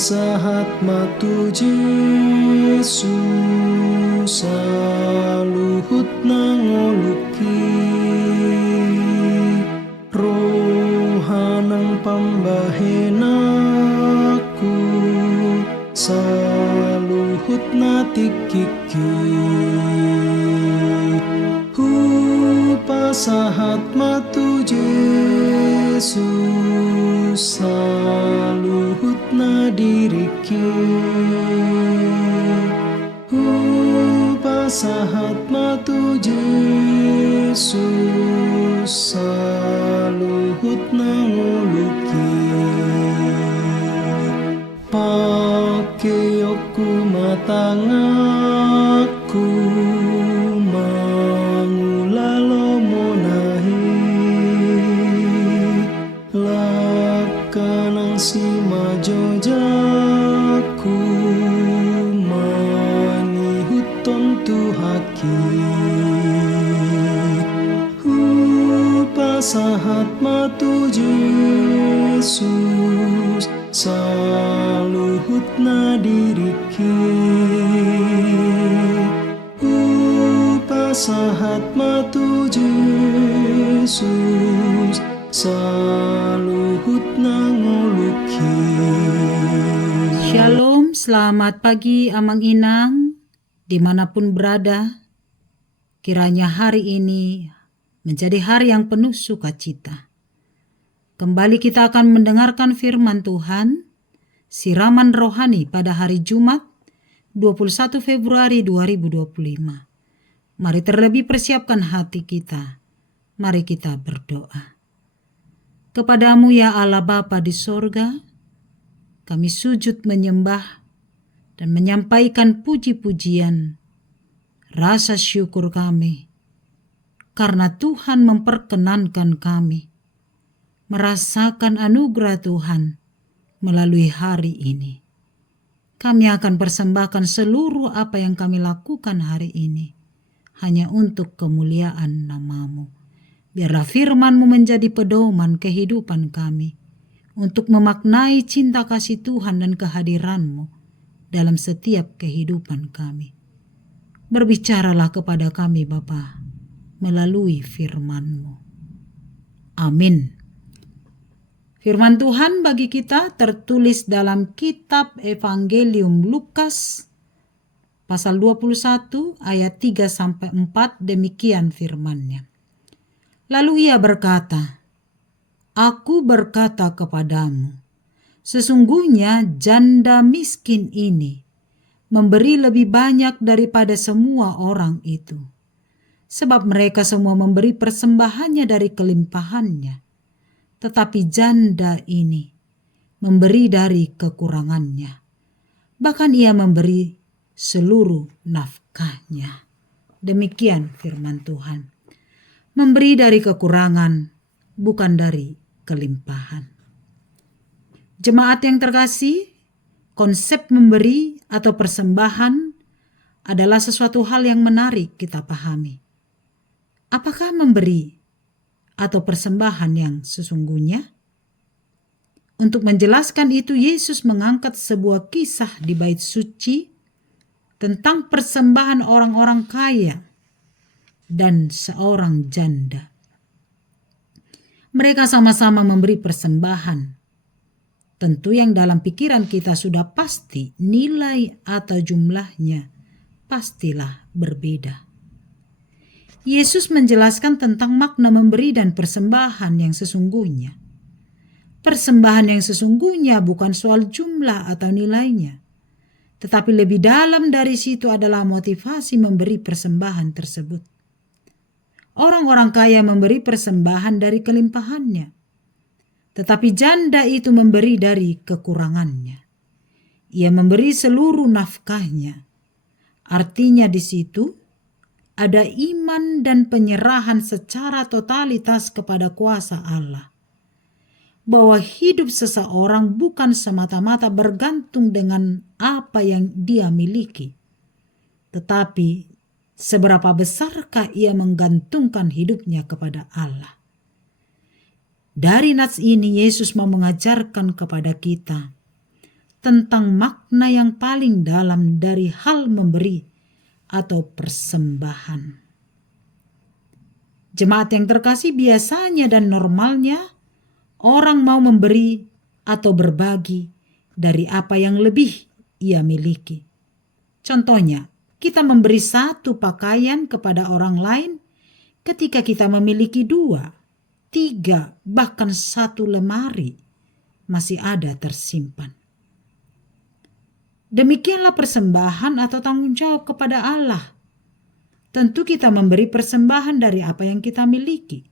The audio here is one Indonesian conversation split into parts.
sahat matu Yesus saluhut nangoluki rohanang pambahenaku saluhut natikiki pasahat matu Yesus saluhut nadiriki pasahat matu Yesus saluhut nanguluki pakeyoku matangaku jojaku manihuton tuhaki pasahat matu Yesus saluhut nadiriki pasahat matu Yesus saluhut nangoluki. Shalom, selamat pagi Amang Inang, dimanapun berada. Kiranya hari ini menjadi hari yang penuh sukacita. Kembali kita akan mendengarkan firman Tuhan, siraman rohani pada hari Jumat 21 Februari 2025. Mari terlebih persiapkan hati kita. Mari kita berdoa. Kepadamu ya Allah Bapa di sorga, kami sujud menyembah dan menyampaikan puji-pujian, rasa syukur kami, karena Tuhan memperkenankan kami merasakan anugerah Tuhan melalui hari ini. Kami akan persembahkan seluruh apa yang kami lakukan hari ini, hanya untuk kemuliaan nama-Mu. Biarlah firman-Mu menjadi pedoman kehidupan kami, untuk memaknai cinta kasih Tuhan dan kehadiran-Mu dalam setiap kehidupan kami. Berbicaralah kepada kami Bapa melalui firman-Mu. Amin. Firman Tuhan bagi kita tertulis dalam kitab Evangelium Lukas pasal 21 ayat 3-4, demikian firman-Nya. Lalu ia berkata, Aku berkata kepadamu, sesungguhnya janda miskin ini memberi lebih banyak daripada semua orang itu. Sebab mereka semua memberi persembahannya dari kelimpahannya. Tetapi janda ini memberi dari kekurangannya. Bahkan ia memberi seluruh nafkahnya. Demikian firman Tuhan. Memberi dari kekurangan, bukan dari kelimpahan. Jemaat yang terkasih, konsep memberi atau persembahan adalah sesuatu hal yang menarik kita pahami. Apakah memberi atau persembahan yang sesungguhnya? Untuk menjelaskan itu, Yesus mengangkat sebuah kisah di bait suci tentang persembahan orang-orang kaya dan seorang janda. Mereka sama-sama memberi persembahan. Tentu yang dalam pikiran kita sudah pasti nilai atau jumlahnya pastilah berbeda. Yesus menjelaskan tentang makna memberi dan persembahan yang sesungguhnya. Persembahan yang sesungguhnya bukan soal jumlah atau nilainya, tetapi lebih dalam dari situ adalah motivasi memberi persembahan tersebut. Orang-orang kaya memberi persembahan dari kelimpahannya, tetapi janda itu memberi dari kekurangannya. Ia memberi seluruh nafkahnya. Artinya di situ ada iman dan penyerahan secara totalitas kepada kuasa Allah. Bahwa hidup seseorang bukan semata-mata bergantung dengan apa yang dia miliki, tetapi seberapa besarkah ia menggantungkan hidupnya kepada Allah. Dari nats ini Yesus mau mengajarkan kepada kita tentang makna yang paling dalam dari hal memberi atau persembahan. Jemaat yang terkasih, biasanya dan normalnya orang mau memberi atau berbagi dari apa yang lebih ia miliki. Contohnya, kita memberi satu pakaian kepada orang lain ketika kita memiliki 2, 3, bahkan 1 lemari masih ada tersimpan. Demikianlah persembahan atau tanggung jawab kepada Allah. Tentu kita memberi persembahan dari apa yang kita miliki.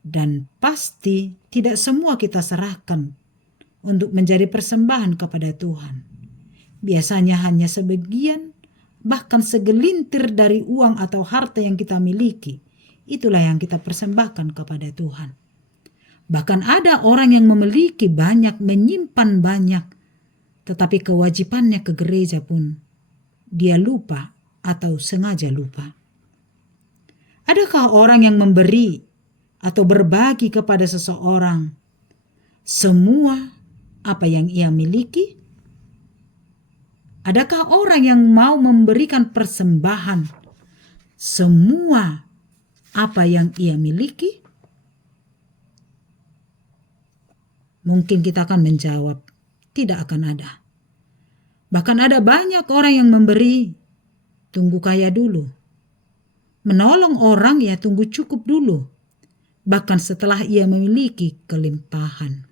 Dan pasti tidak semua kita serahkan untuk menjadi persembahan kepada Tuhan. Biasanya hanya sebagian, bahkan segelintir dari uang atau harta yang kita miliki. Itulah yang kita persembahkan kepada Tuhan. Bahkan ada orang yang memiliki banyak, menyimpan banyak, tetapi kewajibannya ke gereja pun dia lupa atau sengaja lupa. Adakah orang yang memberi atau berbagi kepada seseorang semua apa yang ia miliki? Adakah orang yang mau memberikan persembahan semua apa yang ia miliki? Mungkin kita akan menjawab, tidak akan ada. Bahkan ada banyak orang yang memberi, tunggu kaya dulu. Menolong orang ya tunggu cukup dulu. Bahkan setelah ia memiliki kelimpahan.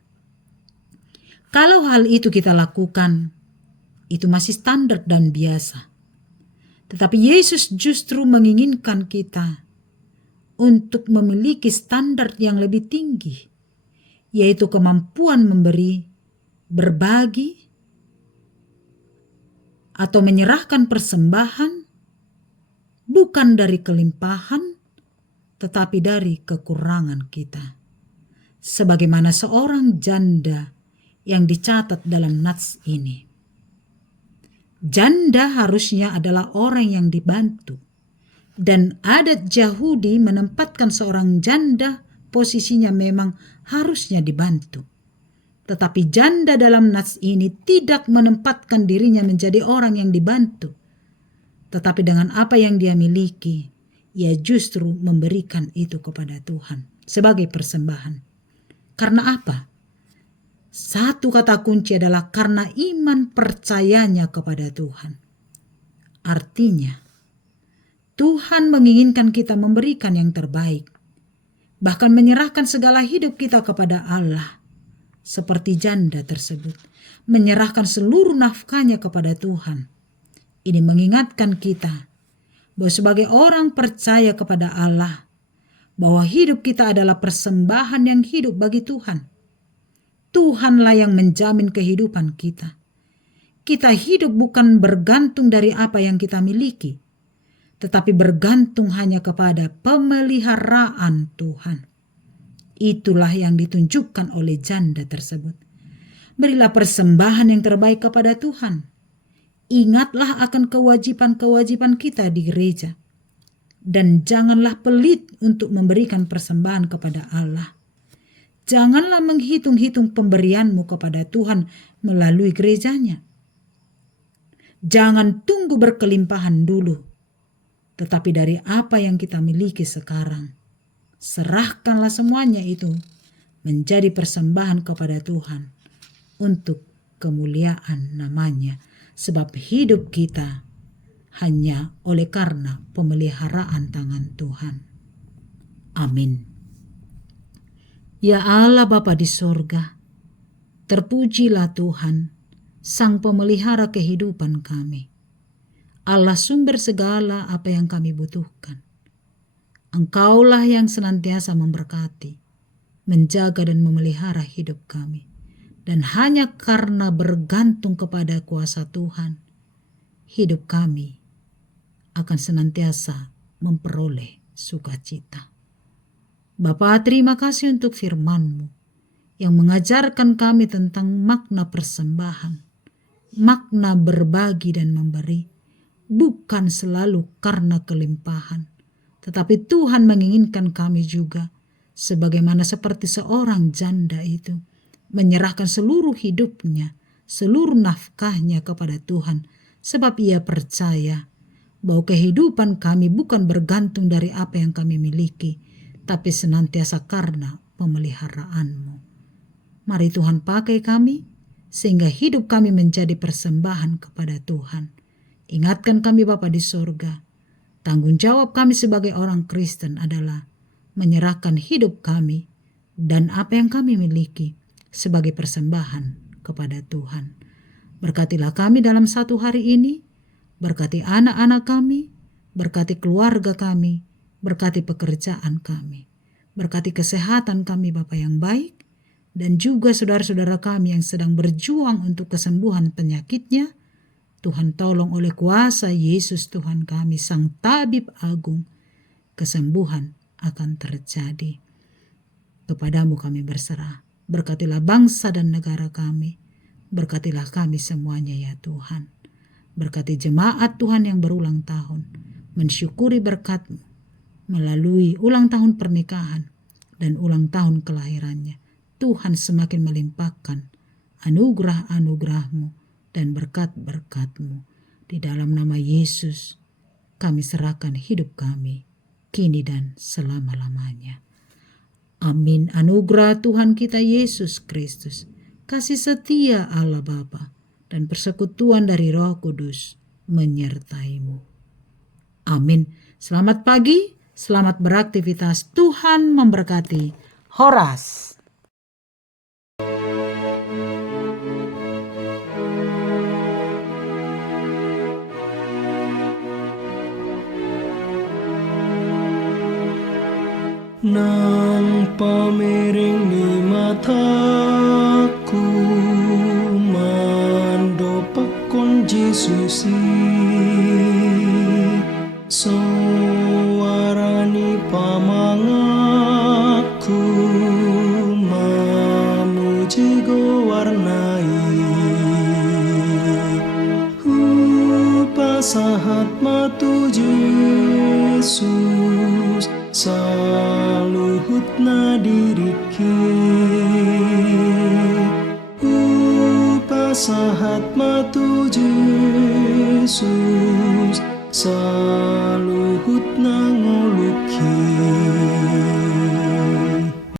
Kalau hal itu kita lakukan, itu masih standar dan biasa. Tetapi Yesus justru menginginkan kita untuk memiliki standar yang lebih tinggi, yaitu kemampuan memberi, berbagi, atau menyerahkan persembahan bukan dari kelimpahan, tetapi dari kekurangan kita. Sebagaimana seorang janda yang dicatat dalam nats ini. Janda harusnya adalah orang yang dibantu. Dan adat Yahudi menempatkan seorang janda posisinya memang harusnya dibantu. Tetapi janda dalam nats ini tidak menempatkan dirinya menjadi orang yang dibantu. Tetapi dengan apa yang dia miliki, ia justru memberikan itu kepada Tuhan sebagai persembahan. Karena apa? Satu kata kunci adalah karena iman percayanya kepada Tuhan. Artinya, Tuhan menginginkan kita memberikan yang terbaik. Bahkan menyerahkan segala hidup kita kepada Allah. Seperti janda tersebut. Menyerahkan seluruh nafkahnya kepada Tuhan. Ini mengingatkan kita bahwa sebagai orang percaya kepada Allah, bahwa hidup kita adalah persembahan yang hidup bagi Tuhan. Tuhanlah yang menjamin kehidupan kita. Kita hidup bukan bergantung dari apa yang kita miliki, tetapi bergantung hanya kepada pemeliharaan Tuhan. Itulah yang ditunjukkan oleh janda tersebut. Berilah persembahan yang terbaik kepada Tuhan. Ingatlah akan kewajiban-kewajiban kita di gereja. Dan janganlah pelit untuk memberikan persembahan kepada Allah. Janganlah menghitung-hitung pemberianmu kepada Tuhan melalui gerejanya. Jangan tunggu berkelimpahan dulu, tetapi dari apa yang kita miliki sekarang, serahkanlah semuanya itu menjadi persembahan kepada Tuhan untuk kemuliaan namanya, sebab hidup kita hanya oleh karena pemeliharaan tangan Tuhan. Amin. Ya Allah Bapa di sorga, terpujilah Tuhan, Sang Pemelihara kehidupan kami. Allah sumber segala apa yang kami butuhkan. Engkaulah yang senantiasa memberkati, menjaga dan memelihara hidup kami. Dan hanya karena bergantung kepada kuasa Tuhan, hidup kami akan senantiasa memperoleh sukacita. Bapa, terima kasih untuk firman-Mu yang mengajarkan kami tentang makna persembahan, makna berbagi dan memberi, bukan selalu karena kelimpahan, tetapi Tuhan menginginkan kami juga, sebagaimana seperti seorang janda itu, menyerahkan seluruh hidupnya seluruh nafkahnya kepada Tuhan, sebab ia percaya bahwa kehidupan kami bukan bergantung dari apa yang kami miliki, tapi senantiasa karena pemeliharaanmu. Mari Tuhan pakai kami, sehingga hidup kami menjadi persembahan kepada Tuhan. Ingatkan kami Bapa di sorga, tanggung jawab kami sebagai orang Kristen adalah menyerahkan hidup kami dan apa yang kami miliki sebagai persembahan kepada Tuhan. Berkatilah kami dalam satu hari ini, berkati anak-anak kami, berkati keluarga kami, berkati pekerjaan kami, berkati kesehatan kami Bapa yang baik, dan juga saudara-saudara kami yang sedang berjuang untuk kesembuhan penyakitnya. Tuhan tolong oleh kuasa Yesus Tuhan kami, Sang Tabib Agung, kesembuhan akan terjadi. Kepadamu kami berserah. Berkatilah bangsa dan negara kami. Berkatilah kami semuanya ya Tuhan. Berkati jemaat Tuhan yang berulang tahun, mensyukuri berkat-Mu melalui ulang tahun pernikahan dan ulang tahun kelahirannya. Tuhan semakin melimpahkan anugerah-anugerah-Mu dan berkat-berkat-Mu. Di dalam nama Yesus, kami serahkan hidup kami, kini dan selama-lamanya. Amin. Anugerah Tuhan kita Yesus Kristus, kasih setia Allah Bapa, dan persekutuan dari Roh Kudus menyertai-Mu. Amin. Selamat pagi, selamat beraktivitas. Tuhan memberkati. Horas. Nang pamiring ni mataku mandopakon Yesusi suarani pamangaku mamuji go warnai pasahat matu Yesus saluhutna diriki pasahat matu Yesus saluhutna